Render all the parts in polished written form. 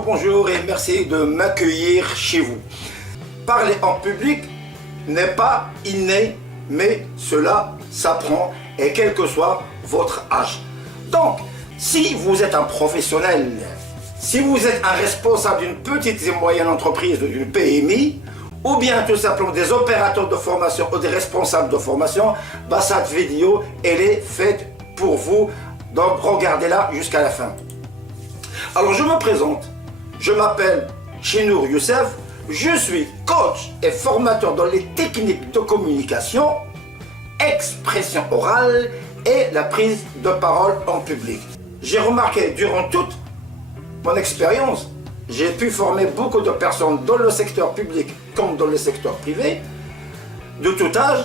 Bonjour et merci de m'accueillir chez vous. Parler en public n'est pas inné, mais cela s'apprend et quel que soit votre âge. Donc, si vous êtes un professionnel, si vous êtes un responsable d'une petite et moyenne entreprise, d'une PMI, ou bien tout simplement des opérateurs de formation ou des responsables de formation, cette vidéo, elle est faite pour vous. Donc, regardez-la jusqu'à la fin. Alors, je me présente. Je m'appelle Chinour Youssef. Je suis coach et formateur dans les techniques de communication, expression orale et la prise de parole en public. J'ai remarqué durant toute mon expérience, j'ai pu former beaucoup de personnes dans le secteur public comme dans le secteur privé, de tout âge,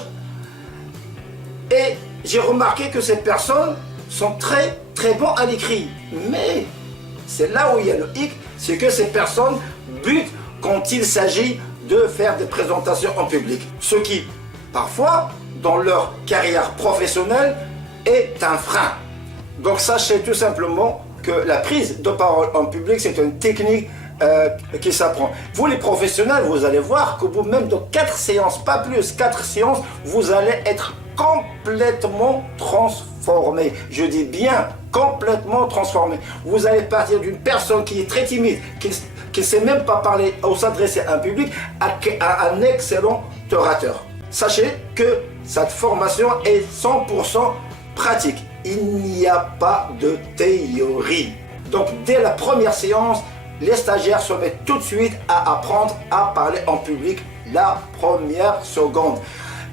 et j'ai remarqué que ces personnes sont très bons à l'écrit. Mais c'est là où il y a le hic, c'est que ces personnes butent quand il s'agit de faire des présentations en public. Ce qui, parfois, dans leur carrière professionnelle, est un frein. Donc sachez tout simplement que la prise de parole en public, c'est une technique qui s'apprend. Vous les professionnels, vous allez voir qu'au bout même de 4 séances, pas plus, 4 séances, vous allez être complètement transformé. Je dis bien complètement transformé. Vous allez partir d'une personne qui est très timide, qui ne sait même pas parler ou s'adresser à un public, à un excellent orateur. Sachez que cette formation est 100% pratique. Il n'y a pas de théorie. Donc dès la première séance, les stagiaires se mettent tout de suite à apprendre à parler en public la première seconde.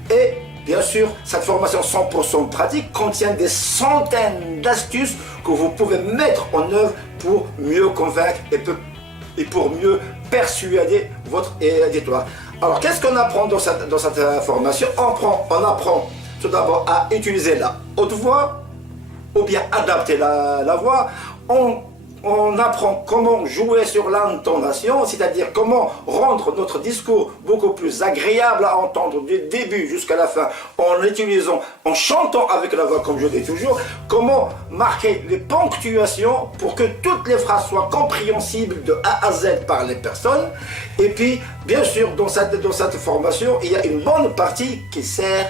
Et bien sûr, cette formation 100% pratique contient des centaines d'astuces que vous pouvez mettre en œuvre pour mieux convaincre et pour mieux persuader votre auditoire. Alors, qu'est-ce qu'on apprend dans cette formation? On apprend tout d'abord à utiliser la haute voix, ou bien adapter la voix. On apprend comment jouer sur l'intonation, c'est-à-dire comment rendre notre discours beaucoup plus agréable à entendre du début jusqu'à la fin en chantant avec la voix, comme je dis toujours, comment marquer les ponctuations pour que toutes les phrases soient compréhensibles de A à Z par les personnes. Et puis, bien sûr, dans cette formation, il y a une bonne partie qui sert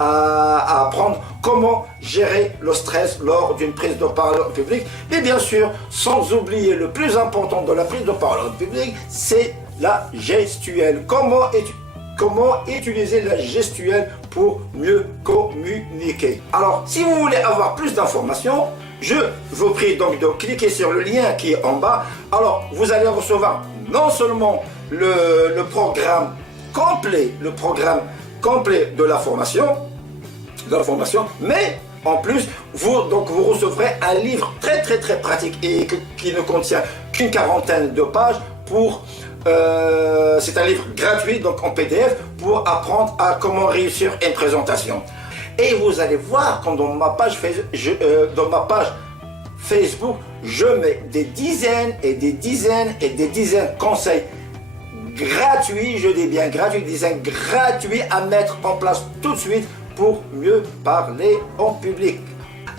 à apprendre comment gérer le stress lors d'une prise de parole en public. Et bien sûr, sans oublier le plus important de la prise de parole en public, c'est la gestuelle. Comment utiliser la gestuelle pour mieux communiquer. Alors, si vous voulez avoir plus d'informations, je vous prie donc de cliquer sur le lien qui est en bas. Alors, vous allez recevoir non seulement le programme complet, de la formation, mais en plus, vous recevrez un livre très pratique et qui ne contient qu'une quarantaine de pages c'est un livre gratuit, donc en PDF, pour apprendre à comment réussir une présentation. Et vous allez voir quand dans ma page Facebook, je mets des dizaines et des dizaines de conseils gratuit, je dis bien gratuit, gratuit à mettre en place tout de suite pour mieux parler en public.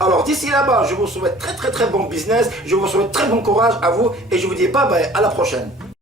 Alors d'ici là-bas, je vous souhaite très bon business, je vous souhaite très bon courage à vous et je vous dis bye bye, à la prochaine.